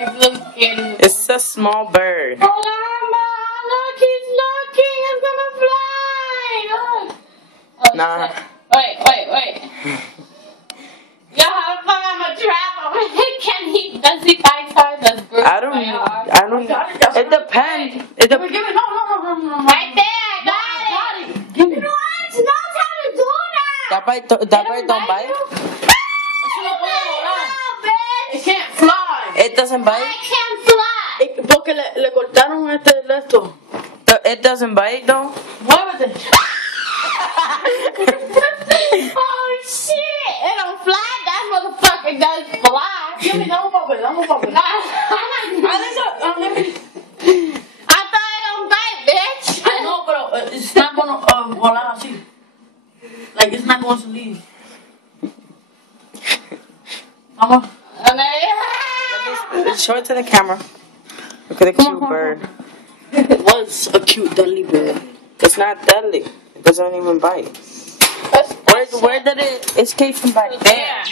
He's a little scared. It's a small bird. Look, he's looking. It's gonna fly. Look. Oh, Nah. shit. Wait. Yo, how the fuck I'm a trap? Does he bite hard? Does Bruce I don't. It depends. It Give me, depends. no. Right there, I got it. Give me. You know what? It's not time to do that. That bird don't bite. Oh, bitch. It can't fly. It doesn't I bite. can't fly. Porque le cortaron esto. It doesn't bite though. Muévete. Oh shit! It don't fly. That motherfucker does fly. Give me, dame un papel. I thought it don't bite, bitch. I know, pero it's not gonna volar así. Like, it's not going to leave. Vamos. Show it to the camera. Look at the cute bird. It was a cute deadly bird. It's not deadly. It doesn't even bite. Where did it escape from back there?